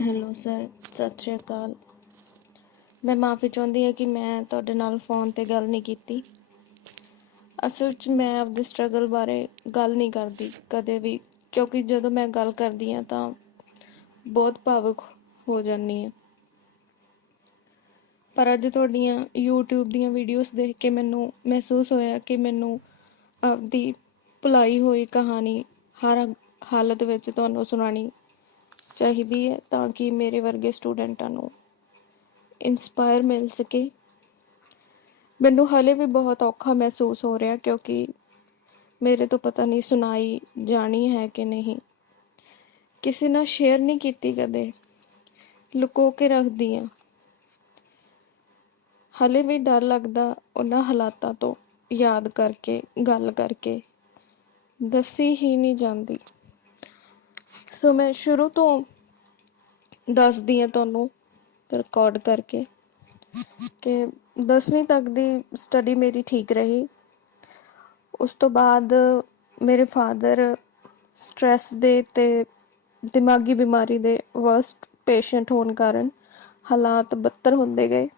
Hello sir, ਸਤਿ ਸ਼੍ਰੀ ਅਕਾਲ। ਮੈਂ ਮਾफ़ੀ ਚਾਹੁੰਦੀ ਹਾਂ ਕਿ ਮੈਂ ਤੁਹਾਡੇ ਨਾਲ ਫ਼ੋਨ 'ਤੇ ਗੱਲ ਨਹੀਂ ਕੀਤੀ। ਅਸਲ 'ਚ ਮੈਂ ਆਪਦੇ ਸਟਰਗਲ ਬਾਰੇ ਗੱਲ ਨਹੀਂ ਕਰਦੀ ਕਦੇ ਵੀ, ਕਿਉਂਕਿ ਜਦੋਂ ਮੈਂ ਗੱਲ ਕਰਦੀ ਹਾਂ ਤਾਂ ਬਹੁਤ ਭਾਵੁਕ ਹੋ ਜਾਂਦੀ ਹਾਂ। ਪਰ ਅੱਜ ਤੁਹਾਡੀਆਂ YouTube ਦੀਆਂ ਵੀਡੀਓਜ਼ ਦੇਖ ਕੇ ਮੈਨੂੰ ਮਹਿਸੂਸ ਹੋਇਆ ਕਿ ਮੈਨੂੰ ਆਪਦੀ ਭੁਲਾਈ ਹੋਈ ਕਹਾਣੀ ਹਰ ਹਾਲਤ ਵਿੱਚ ਤੁਹਾਨੂੰ ਸੁਣਾਉਣੀ ਚਾਹੀਦੀ ਹੈ, ਤਾਂ ਕਿ ਮੇਰੇ ਵਰਗੇ ਸਟੂਡੈਂਟਾਂ ਨੂੰ ਇੰਸਪਾਇਰ ਮਿਲ ਸਕੇ। ਮੈਨੂੰ ਹਾਲੇ ਵੀ ਬਹੁਤ ਔਖਾ ਮਹਿਸੂਸ ਹੋ ਰਿਹਾ, ਕਿਉਂਕਿ ਮੇਰੇ ਤੋਂ ਪਤਾ ਨਹੀਂ ਸੁਣਾਈ ਜਾਣੀ ਹੈ ਕਿ ਨਹੀਂ। ਕਿਸੇ ਨਾਲ ਸ਼ੇਅਰ ਨਹੀਂ ਕੀਤੀ, ਕਦੇ ਲੁਕੋ ਕੇ ਰੱਖਦੀ ਹਾਂ। ਹਾਲੇ ਵੀ ਡਰ ਲੱਗਦਾ ਉਹਨਾਂ ਹਾਲਾਤਾਂ ਤੋਂ ਯਾਦ ਕਰਕੇ, ਗੱਲ ਕਰਕੇ ਦੱਸੀ ਹੀ ਨਹੀਂ ਜਾਂਦੀ। ਸੋ ਮੈਂ ਸ਼ੁਰੂ ਤੋਂ ਦੱਸਦੀ ਹਾਂ ਤੁਹਾਨੂੰ ਰਿਕਾਰਡ ਕਰਕੇ ਕਿ 10ਵੀਂ ਤੱਕ ਦੀ ਸਟੱਡੀ ਮੇਰੀ ਠੀਕ ਰਹੀ। ਉਸ ਤੋਂ ਬਾਅਦ ਮੇਰੇ ਫਾਦਰ ਸਟ੍ਰੈਸ ਦੇ ਤੇ ਦਿਮਾਗੀ ਬਿਮਾਰੀ ਦੇ ਵਰਸਟ ਪੇਸ਼ੈਂਟ ਹੋਣ ਕਾਰਨ ਹਾਲਾਤ ਬੱਤਰ ਹੁੰਦੇ ਗਏ।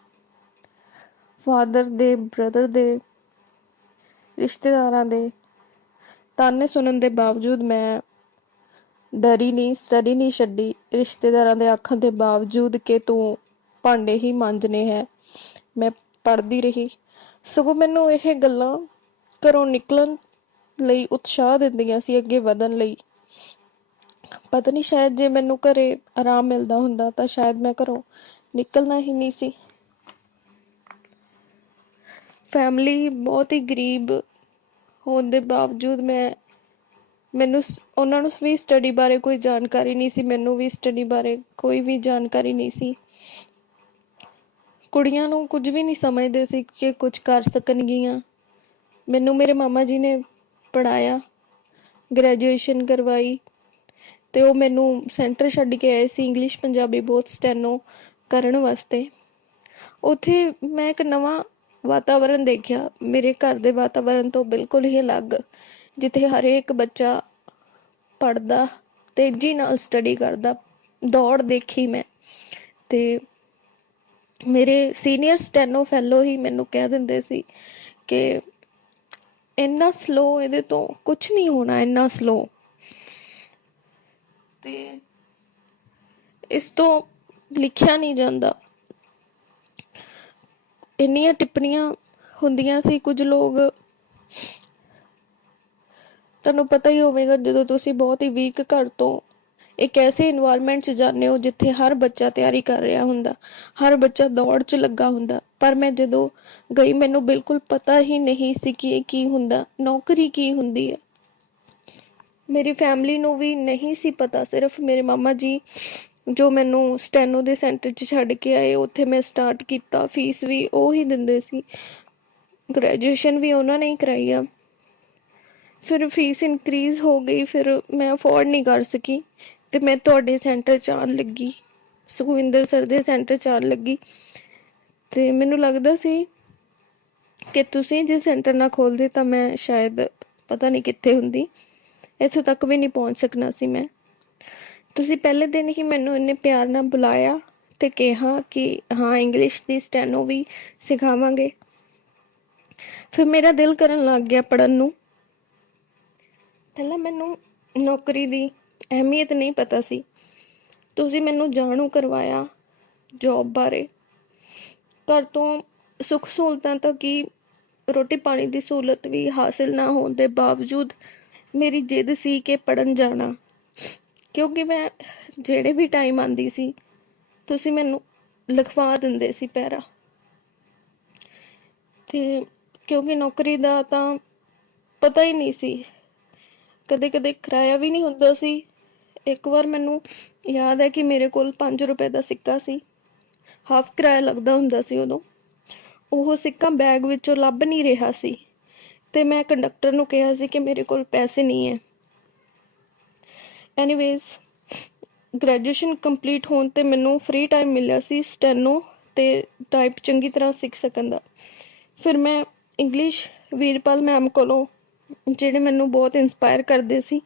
ਫਾਦਰ ਦੇ ਬ੍ਰਦਰ ਦੇ ਰਿਸ਼ਤੇਦਾਰਾਂ ਦੇ ਤਾਨੇ ਸੁਣਨ ਦੇ ਬਾਵਜੂਦ ਮੈਂ ਡਰੀ ਨਹੀਂ, ਸਟੱਡੀ ਨਹੀਂ ਛੱਡੀ। ਰਿਸ਼ਤੇਦਾਰਾਂ ਦੇ ਆਖਣ ਦੇ ਬਾਵਜੂਦ ਕਿ ਤੂੰ ਭਾਂਡੇ ਹੀ ਮਾਂਜਣੇ ਹੈ, ਮੈਂ ਪੜ੍ਹਦੀ ਰਹੀ। ਸਗੋਂ ਮੈਨੂੰ ਇਹ ਗੱਲਾਂ ਘਰੋਂ ਨਿਕਲਣ ਲਈ ਉਤਸ਼ਾਹ ਦਿੰਦੀਆਂ ਸੀ, ਅੱਗੇ ਵਧਣ ਲਈ। ਪਤਾ ਨਹੀਂ, ਸ਼ਾਇਦ ਜੇ ਮੈਨੂੰ ਘਰੇ ਆਰਾਮ ਮਿਲਦਾ ਹੁੰਦਾ ਤਾਂ ਸ਼ਾਇਦ ਮੈਂ ਘਰੋਂ ਨਿਕਲਣਾ ਹੀ ਨਹੀਂ ਸੀ। ਫੈਮਿਲੀ ਬਹੁਤ ਹੀ ਗਰੀਬ ਹੋਣ ਦੇ ਬਾਵਜੂਦ ਮੈਨੂੰ ਉਹਨਾਂ ਨੂੰ ਵੀ ਸਟੱਡੀ ਬਾਰੇ ਕੋਈ ਜਾਣਕਾਰੀ ਨਹੀਂ ਸੀ, ਮੈਨੂੰ ਵੀ ਸਟੱਡੀ ਬਾਰੇ ਕੋਈ ਵੀ ਜਾਣਕਾਰੀ ਨਹੀਂ ਸੀ। ਕੁੜੀਆਂ ਨੂੰ ਕੁਝ ਵੀ ਨਹੀਂ ਸਮਝਦੇ ਸੀ ਕਿ ਕੁਝ ਕਰ ਸਕਣਗੀਆਂ। ਮੈਨੂੰ ਮੇਰੇ ਮਾਮਾ ਜੀ ਨੇ ਪੜ੍ਹਾਇਆ, ਗ੍ਰੈਜੂਏਸ਼ਨ ਕਰਵਾਈ, ਤੇ ਉਹ ਮੈਨੂੰ ਸੈਂਟਰ ਛੱਡ ਕੇ ਆਏ ਸੀ ਇੰਗਲਿਸ਼ ਪੰਜਾਬੀ ਬੋਥ ਸਟੈਨੋ ਕਰਨ ਵਾਸਤੇ। ਉੱਥੇ ਮੈਂ ਇੱਕ ਨਵਾਂ ਵਾਤਾਵਰਨ ਦੇਖਿਆ, ਮੇਰੇ ਘਰ ਦੇ ਵਾਤਾਵਰਨ ਤੋਂ ਬਿਲਕੁਲ ਹੀ ਅਲੱਗ, ਜਿੱਥੇ ਹਰੇਕ ਬੱਚਾ ਪੜ੍ਹਦਾ, ਤੇਜ਼ੀ ਨਾਲ ਸਟੱਡੀ ਕਰਦਾ। ਦੌੜ ਦੇਖੀ ਮੈਂ, ਤੇ ਮੇਰੇ ਸੀਨੀਅਰ ਸਟੈਨੋ ਫੈਲੋ ਹੀ ਮੈਨੂੰ ਕਹਿ ਦਿੰਦੇ ਸੀ ਕਿ ਇੰਨਾ ਸਲੋ, ਇਹਦੇ ਤੋਂ ਕੁਛ ਨਹੀਂ ਹੋਣਾ, ਇੰਨਾ ਸਲੋ। ਤੇ ਇਸ ਤੋਂ ਲਿਖਿਆ ਨਹੀਂ ਜਾਂਦਾ। ਇੰਨੀਆਂ ਟਿੱਪਣੀਆਂ ਹੁੰਦੀਆਂ ਸੀ। ਕੁਝ ਲੋਕ, ਤੁਹਾਨੂੰ ਪਤਾ ਹੀ ਹੋਵੇਗਾ, ਜਦੋਂ ਤੁਸੀਂ ਬਹੁਤ ਹੀ ਵੀਕ ਘਰ ਤੋਂ ਇੱਕ ਐਸੇ ਇਨਵਾਇਰਮੈਂਟ 'ਚ ਜਾਂਦੇ ਹੋ ਜਿੱਥੇ ਹਰ ਬੱਚਾ ਤਿਆਰੀ ਕਰ ਰਿਹਾ ਹੁੰਦਾ, ਹਰ ਬੱਚਾ ਦੌੜ 'ਚ ਲੱਗਾ ਹੁੰਦਾ। ਪਰ ਮੈਂ ਜਦੋਂ ਗਈ, ਮੈਨੂੰ ਬਿਲਕੁਲ ਪਤਾ ਹੀ ਨਹੀਂ ਸੀ ਕਿ ਇਹ ਕੀ ਹੁੰਦਾ, ਨੌਕਰੀ ਕੀ ਹੁੰਦੀ ਹੈ। ਮੇਰੀ ਫੈਮਿਲੀ ਨੂੰ ਵੀ ਨਹੀਂ ਸੀ ਪਤਾ, ਸਿਰਫ ਮੇਰੇ ਮਾਮਾ ਜੀ ਜੋ ਮੈਨੂੰ ਸਟੈਨੋ ਦੇ ਸੈਂਟਰ 'ਚ ਛੱਡ ਕੇ ਆਏ। ਉੱਥੇ ਮੈਂ ਸਟਾਰਟ ਕੀਤਾ, ਫੀਸ ਵੀ ਉਹ ਹੀ ਦਿੰਦੇ ਸੀ, ਗ੍ਰੈਜੂਏਸ਼ਨ ਵੀ ਉਹਨਾਂ ਨੇ ਹੀ ਕਰਾਈ ਆ। ਫਿਰ ਫੀਸ ਇਨਕਰੀਜ਼ ਹੋ ਗਈ, ਫਿਰ ਮੈਂ ਅਫੋਰਡ ਨਹੀਂ ਕਰ ਸਕੀ, ਤੇ ਮੈਂ ਤੁਹਾਡੇ ਸੈਂਟਰ 'ਚ ਆਉਣ ਲੱਗੀ, ਸੁਖਵਿੰਦਰ ਸਰ ਦੇ ਸੈਂਟਰ 'ਚ ਆਉਣ ਲੱਗੀ। ਤੇ ਮੈਨੂੰ ਲੱਗਦਾ ਸੀ ਕਿ ਤੁਸੀਂ ਜੇ ਸੈਂਟਰ ਨਾ ਖੋਲ੍ਹਦੇ ਤਾਂ ਮੈਂ ਸ਼ਾਇਦ ਪਤਾ ਨਹੀਂ ਕਿੱਥੇ ਹੁੰਦੀ, ਇੱਥੋਂ ਤੱਕ ਵੀ ਨਹੀਂ ਪਹੁੰਚ ਸਕਣਾ ਸੀ ਮੈਂ। ਤੁਸੀਂ ਪਹਿਲੇ ਦਿਨ ਹੀ ਮੈਨੂੰ ਇੰਨੇ ਪਿਆਰ ਨਾਲ ਬੁਲਾਇਆ ਤੇ ਕਿਹਾ ਕਿ ਹਾਂ, ਇੰਗਲਿਸ਼ ਦੀ ਸਟੈਨੋ ਵੀ ਸਿਖਾਵਾਂਗੇ। ਫਿਰ ਮੇਰਾ ਦਿਲ ਕਰਨ ਲੱਗ ਗਿਆ ਪੜ੍ਹਨ ਨੂੰ। ਪਹਿਲਾਂ ਮੈਨੂੰ ਨੌਕਰੀ ਦੀ ਅਹਿਮੀਅਤ ਨਹੀਂ ਪਤਾ ਸੀ, ਤੁਸੀਂ ਮੈਨੂੰ ਜਾਣੂ ਕਰਵਾਇਆ ਜੋਬ ਬਾਰੇ। ਘਰ ਤੋਂ ਸੁੱਖ ਸਹੂਲਤਾਂ ਤਾਂ ਕੀ, ਰੋਟੀ ਪਾਣੀ ਦੀ ਸਹੂਲਤ ਵੀ ਹਾਸਿਲ ਨਾ ਹੋਣ ਦੇ ਬਾਵਜੂਦ ਮੇਰੀ ਜਿੱਦ ਸੀ ਕਿ ਪੜ੍ਹਨ ਜਾਣਾ, ਕਿਉਂਕਿ ਮੈਂ ਜਿਹੜੇ ਵੀ ਟਾਈਮ ਆਉਂਦੀ ਸੀ ਤੁਸੀਂ ਮੈਨੂੰ ਲਿਖਵਾ ਦਿੰਦੇ ਸੀ ਪੈਰਾ। ਤੇ ਕਿਉਂਕਿ ਨੌਕਰੀ ਦਾ ਤਾਂ ਪਤਾ ਹੀ ਨਹੀਂ ਸੀ, ਕਦੇ ਕਦੇ ਕਿਰਾਇਆ ਵੀ ਨਹੀਂ ਹੁੰਦਾ ਸੀ। ਇੱਕ ਵਾਰ ਮੈਨੂੰ ਯਾਦ ਹੈ ਕਿ ਮੇਰੇ ਕੋਲ 5 ਰੁਪਏ ਦਾ ਸਿੱਕਾ ਸੀ, ਹਾਫ ਕਿਰਾਇਆ ਲੱਗਦਾ ਹੁੰਦਾ ਸੀ ਉਦੋਂ। ਉਹ ਸਿੱਕਾ ਬੈਗ ਵਿੱਚੋਂ ਲੱਭ ਨਹੀਂ ਰਿਹਾ ਸੀ, ਤੇ ਮੈਂ ਕੰਡਕਟਰ ਨੂੰ ਕਿਹਾ ਸੀ ਕਿ ਮੇਰੇ ਕੋਲ ਪੈਸੇ ਨਹੀਂ ਹੈ। ਐਨੀਵੇਜ਼, ਗ੍ਰੈਜੂਏਸ਼ਨ ਕੰਪਲੀਟ ਹੋਣ ਤੇ ਮੈਨੂੰ ਫ੍ਰੀ ਟਾਈਮ ਮਿਲਿਆ ਸੀ ਸਟੈਨੋ ਤੇ ਟਾਈਪ ਚੰਗੀ ਤਰ੍ਹਾਂ ਸਿੱਖ ਸਕਣ ਦਾ। ਫਿਰ ਮੈਂ ਇੰਗਲਿਸ਼ ਵੀਰਪਾਲ ਮੈਮ ਕੋਲੋਂ, ਜਿਹੜੇ ਮੈਨੂੰ ਬਹੁਤ ਇੰਸਪਾਇਰ ਕਰਦੇ ਸੀ,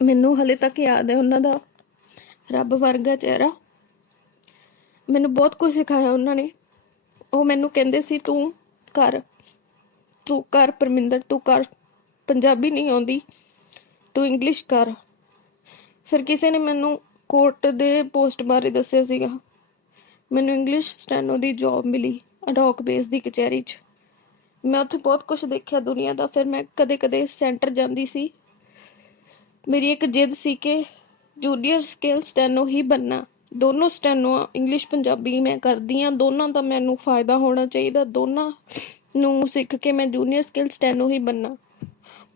ਮੈਨੂੰ ਹਲੇ ਤੱਕ ਯਾਦ ਹੈ ਉਹਨਾਂ ਦਾ ਰੱਬ ਵਰਗਾ ਚਿਹਰਾ। ਮੈਨੂੰ ਬਹੁਤ ਕੁਝ ਸਿਖਾਇਆ ਉਹਨਾਂ ਨੇ। ਉਹ ਮੈਨੂੰ ਕਹਿੰਦੇ ਸੀ ਤੂੰ ਕਰ ਪਰਮਿੰਦਰ, ਤੂੰ ਕਰ, ਪੰਜਾਬੀ ਨਹੀਂ ਆਉਂਦੀ, ਤੂੰ ਇੰਗਲਿਸ਼ ਕਰ। ਫਿਰ ਕਿਸੇ ਨੇ ਮੈਨੂੰ ਕੋਰਟ ਦੇ ਪੋਸਟ ਬਾਰੇ ਦੱਸਿਆ ਸੀਗਾ। ਮੈਨੂੰ ਇੰਗਲਿਸ਼ ਸਟੈਨੋ ਦੀ ਜੌਬ ਮਿਲੀ ਅਡੌਕ ਬੇਸ ਦੀ ਕਚਹਿਰੀ 'ਚ। ਮੈਂ ਉੱਥੇ ਬਹੁਤ ਕੁਝ ਦੇਖਿਆ ਦੁਨੀਆ ਦਾ। ਫਿਰ ਮੈਂ ਕਦੇ ਕਦੇ ਸੈਂਟਰ ਜਾਂਦੀ ਸੀ। ਮੇਰੀ ਇੱਕ ਜਿੱਦ ਸੀ ਕਿ ਜੂਨੀਅਰ ਸਕੇਲ ਸਟੈਨੋ ਹੀ ਬਣਨਾ। ਦੋਨੋਂ ਸਟੈਨੋ ਇੰਗਲਿਸ਼ ਪੰਜਾਬੀ ਮੈਂ ਕਰਦੀ ਹਾਂ, ਦੋਨਾਂ ਦਾ ਮੈਨੂੰ ਫਾਇਦਾ ਹੋਣਾ ਚਾਹੀਦਾ। ਦੋਨਾਂ ਨੂੰ ਸਿੱਖ ਕੇ ਮੈਂ ਜੂਨੀਅਰ ਸਕੇਲ ਸਟੈਨੋ ਹੀ ਬਣਨਾ।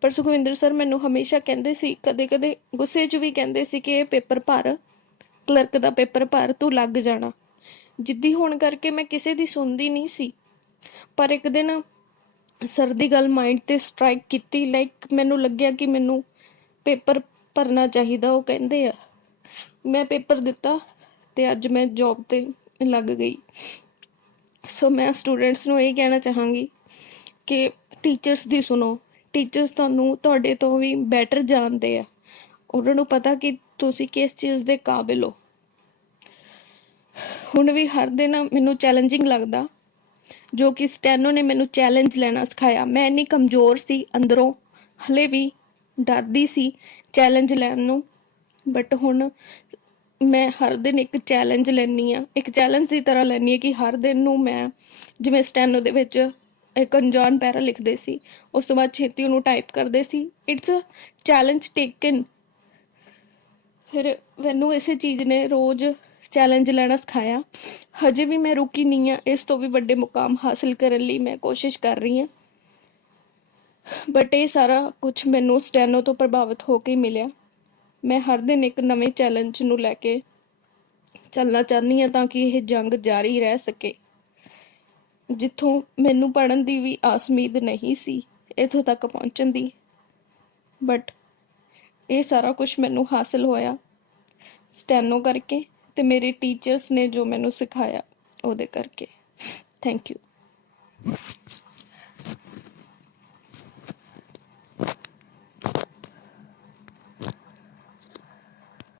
ਪਰ ਸੁਖਵਿੰਦਰ ਸਰ ਮੈਨੂੰ ਹਮੇਸ਼ਾ ਕਹਿੰਦੇ ਸੀ, ਕਦੇ ਕਦੇ ਗੁੱਸੇ 'ਚ ਵੀ ਕਹਿੰਦੇ ਸੀ ਕਿ ਇਹ ਪੇਪਰ ਭਰ, ਕਲਰਕ ਦਾ ਪੇਪਰ ਭਰ, ਤੂੰ ਲੱਗ ਜਾਣਾ। ਜਿੱਦੀ ਹੋਣ ਕਰਕੇ ਮੈਂ ਕਿਸੇ ਦੀ ਸੁਣਦੀ ਨਹੀਂ ਸੀ। ਪਰ ਇੱਕ ਦਿਨ ਸਰ ਦੀ ਗੱਲ ਮਾਈਂਡ ਤੇ ਸਟ੍ਰਾਈਕ ਕੀਤੀ। ਮੈਨੂੰ ਲੱਗਿਆ ਕਿ ਮੈਨੂੰ ਪੇਪਰ ਭਰਨਾ ਚਾਹੀਦਾ। ਉਹ ਕਹਿੰਦੇ ਆ, ਮੈਂ ਪੇਪਰ ਦਿੱਤਾ ਤੇ ਅੱਜ ਮੈਂ ਜੌਬ ਤੇ ਲੱਗ ਗਈ। ਸੋ ਮੈਂ ਸਟੂਡੈਂਟਸ ਨੂੰ ਇਹ ਕਹਿਣਾ ਚਾਹਾਂਗੀ ਕਿ ਟੀਚਰਸ ਦੀ ਸੁਣੋ। ਟੀਚਰਸ ਤੁਹਾਨੂੰ ਤੁਹਾਡੇ ਤੋਂ ਵੀ ਬੈਟਰ ਜਾਣਦੇ ਆ। ਉਹਨਾਂ ਨੂੰ ਪਤਾ ਕਿ ਤੁਸੀਂ ਕਿਸ ਚੀਜ਼ ਦੇ ਕਾਬਿਲ ਹੋ। ਹੁਣ ਵੀ ਹਰ ਦਿਨ ਮੈਨੂੰ ਚੈਲੰਜਿੰਗ ਲੱਗਦਾ, ਜੋ ਕਿ ਸਟੈਨੋ ਨੇ ਮੈਨੂੰ ਚੈਲੰਜ ਲੈਣਾ ਸਿਖਾਇਆ। ਮੈਂ ਇੰਨੀ ਕਮਜ਼ੋਰ ਸੀ ਅੰਦਰੋਂ, ਹਲੇ ਵੀ ਡਰਦੀ ਸੀ ਚੈਲੰਜ ਲੈਣ ਨੂੰ। ਬਟ ਹੁਣ ਮੈਂ ਹਰ ਦਿਨ ਇੱਕ ਚੈਲੰਜ ਲੈਂਦੀ ਹਾਂ, ਇੱਕ ਚੈਲੰਜ ਦੀ ਤਰ੍ਹਾਂ ਲੈਂਦੀ ਹਾਂ ਕਿ ਹਰ ਦਿਨ ਨੂੰ ਮੈਂ, ਜਿਵੇਂ ਸਟੈਨੋ ਦੇ ਵਿੱਚ ਇੱਕ ਅਣਜਾਣ ਪੈਰਾ ਲਿਖਦੇ ਸੀ, ਉਸ ਤੋਂ ਬਾਅਦ ਛੇਤੀ ਉਹਨੂੰ ਟਾਈਪ ਕਰਦੇ ਸੀ। It's a challenge taken. ਫਿਰ ਮੈਨੂੰ ਇਸੇ ਚੀਜ਼ ਨੇ ਰੋਜ਼ ਚੈਲੰਜ ਲੈਣਾ ਸਿਖਾਇਆ। ਹਜੇ ਵੀ ਮੈਂ ਰੁਕੀ ਨਹੀਂ ਹਾਂ। ਇਸ ਤੋਂ ਵੀ ਵੱਡੇ ਮੁਕਾਮ ਹਾਸਿਲ ਕਰਨ ਲਈ ਮੈਂ ਕੋਸ਼ਿਸ਼ ਕਰ ਰਹੀ ਹਾਂ। ਬਟ ਇਹ ਸਾਰਾ ਕੁਝ ਮੈਨੂੰ ਸਟੈਨੋ ਤੋਂ ਪ੍ਰਭਾਵਿਤ ਹੋ ਕੇ ਮਿਲਿਆ। ਮੈਂ ਹਰ ਦਿਨ ਇੱਕ ਨਵੇਂ ਚੈਲੰਜ ਨੂੰ ਲੈ ਕੇ ਚੱਲਣਾ ਚਾਹੁੰਦੀ ਹਾਂ ਤਾਂ ਕਿ ਇਹ ਜੰਗ ਜਾਰੀ ਰਹਿ ਸਕੇ। ਜਿੱਥੋਂ ਮੈਨੂੰ ਪੜ੍ਹਨ ਦੀ ਵੀ ਆਸ ਉਮੀਦ ਨਹੀਂ ਸੀ ਇੱਥੋਂ ਤੱਕ ਪਹੁੰਚਣ ਦੀ, ਬਟ ਇਹ ਸਾਰਾ ਕੁਝ ਮੈਨੂੰ ਹਾਸਿਲ ਹੋਇਆ ਸਟੈਨੋ ਕਰਕੇ ਤੇ ਮੇਰੇ ਟੀਚਰਸ ਨੇ ਜੋ ਮੈਨੂੰ ਸਿਖਾਇਆ ਉਹਦੇ ਕਰਕੇ। Thank you.